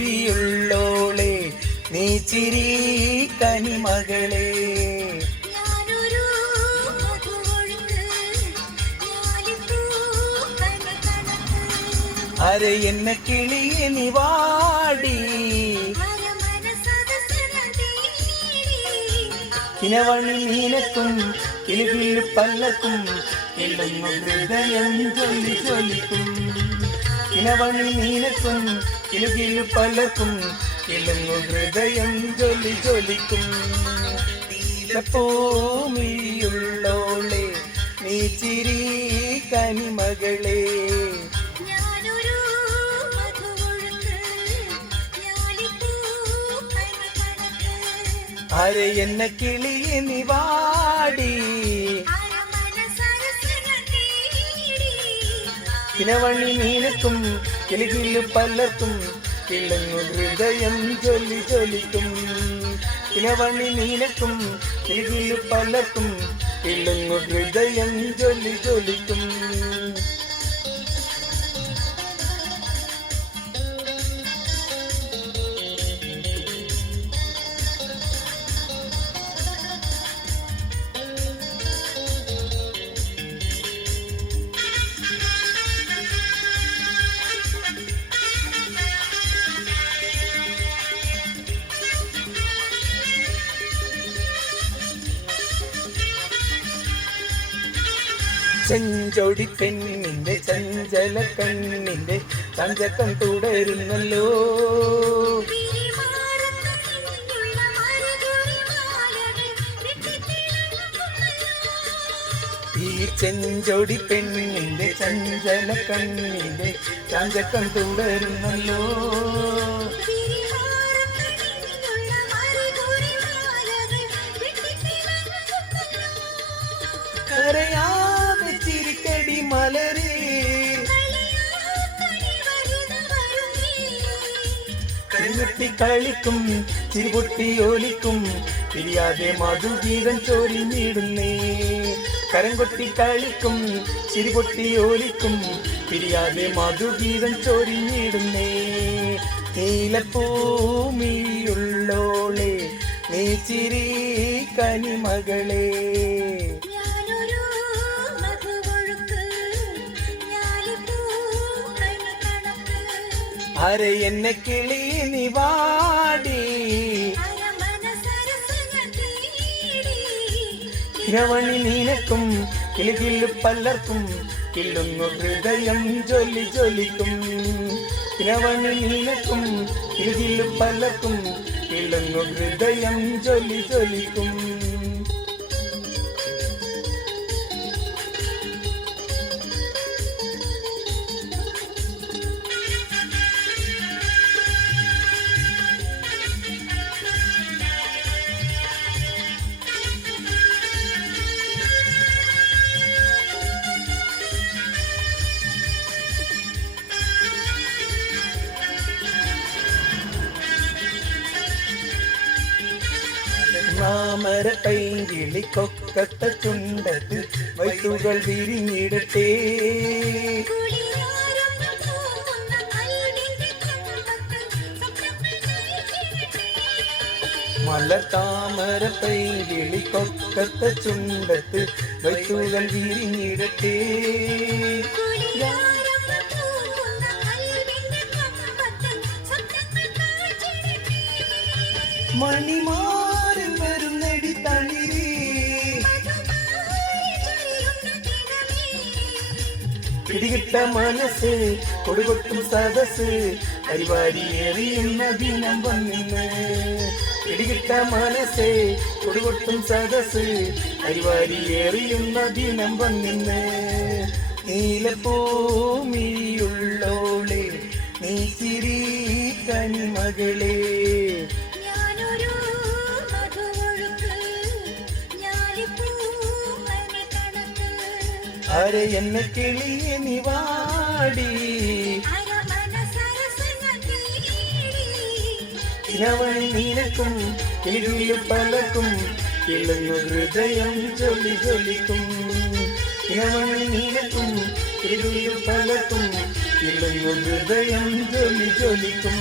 നീലപ്പൂമിഴിയുള്ളോളെ നീ ചിരി കനിമകളെ. അരെ എന്ന കിളിയെ നീ വാടി കിനവണി നീനക്കും കിലുകിലു പല്ലക്കും എല്ലുന്നു ഹൃദയം ചൊല്ലി ചൊല്ലിക്കും. കിനവണി നീനക്കും കിലുകിലു പല്ലക്കും എല്ലുന്നു ഹൃദയം ചൊല്ലി ചൊല്ലിക്കും. നീലപ്പൂമിഴിയുള്ളോളെ നീ ചിരി കനിമകളെ. അരെ എന്ന കിളിയെ നീ വാടി കിനവണി നീനക്കും കിലുകിലു പല്ലക്കും കിളുങ്ങു ഹൃദയം ചൊല്ലി ചൊല്ലിക്കും. കിനവണി നീനക്കും കിലുകിലു പല്ലക്കും കിളുങ്ങു ഹൃദയം ചൊല്ലി ചൊല്ലിക്കും. ചെഞ്ചൊടി പെണ്ണിന്റെ ചഞ്ചല കണ്ണിന്റെ ചഞ്ചക്കം തുടരുന്നല്ലോ. ഈ ചെഞ്ചൊടി പെണ്ണിന്റെ ചഞ്ചല കണ്ണിന്റെ ചഞ്ചക്കം തുടരുന്നല്ലോ. കരയാതെ ചിരിക്കടി മലരേ കരിഞ്ഞെട്ടി കളിക്കും ചിരിപൊട്ടി ഒലിക്കും പിരിയാതെ മധുഗീതം ചൊരിഞ്ഞിടുന്നേ. കരം കൊട്ടി കളിക്കും ചിരിപൊട്ടി ഒലിക്കും പിരിയാതെ മധുഗീതം ചൊരിഞ്ഞിടുന്നേ. നീലപ്പൂമിഴിയുള്ളോളെ നീ ചിരി കനിമകളെ. അരെ എന്ന കിളിയെ നീ വാടി കിനവണി നീനക്കും കിലുകിലു പല്ലർക്കും കിളുങ്ങു ഹൃദയം ചൊല്ലി ചൊല്ലിക്കും. കിനവണി നീനക്കും കിലുകിലു പല്ലർക്കും കിളുങ്ങു ഹൃദയം ചൊല്ലി ചൊല്ലിക്കും. മാമര പൈങ്കിളി കൊക്കത്ത ചുണ്ടത്ത് വൈത്തുകൾ വിരിഞ്ഞിടട്ടെ. മലത്താമര പൈങ്കിളി കൊക്കത്ത ചുണ്ടത്ത് വൈത്തുകൾ വിരിഞ്ഞിടട്ടെ. മണിമാരൻ വരുന്നടി തളിരേ പിടികിട്ട മനസ്സ് കൊടുകൊട്ടും സദസ് പരിപാടി എറിയുന്ന ദിനം വന്നിന്ന്. പിടികിട്ട മനസ്സ് കൊടുകൊട്ടും സദസ് പരിപാടി എറിയുന്ന ദിനം വന്നിന്ന്. നീലപ്പൂമിഴിയുള്ളോളെ നീ ചിരി കനിമകളെ. അരെ എന്ന കിളിയെ നീ വാടി കിനവണി നീനക്കും കിലുകിലു പല്ലക്കും കിളുങ്ങു ഹൃദയം ചൊല്ലി ചൊല്ലിക്കും. കിനവണി നീനക്കും കിലുകിലു പല്ലക്കും ഇളങ്ങു ഹൃദയം ജ്വലി ജ്വലിക്കും.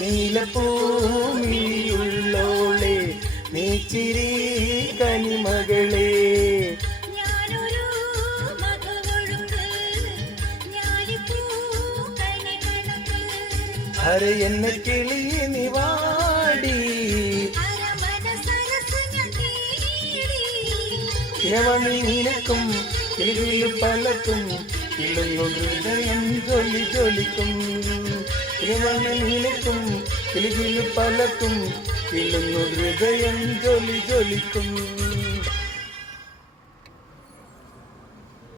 നീലപ്പൂമിഴിയുള്ളോളെ നീ ചിരി കനിമകളെ. അര എന്നെ കിളിയെ നീ വാടി ഇരവണി നിനക്കും കിളിയിൽ പലക്കും ഇളങ്ങു ഹൃദയം ജ്വലി ജ്വലിക്കും. ഇരവണി നിനക്കും കിളിയിൽ പലക്കും ഇളങ്ങു ഹൃദയം ജ്വലി ജ്വലിക്കും.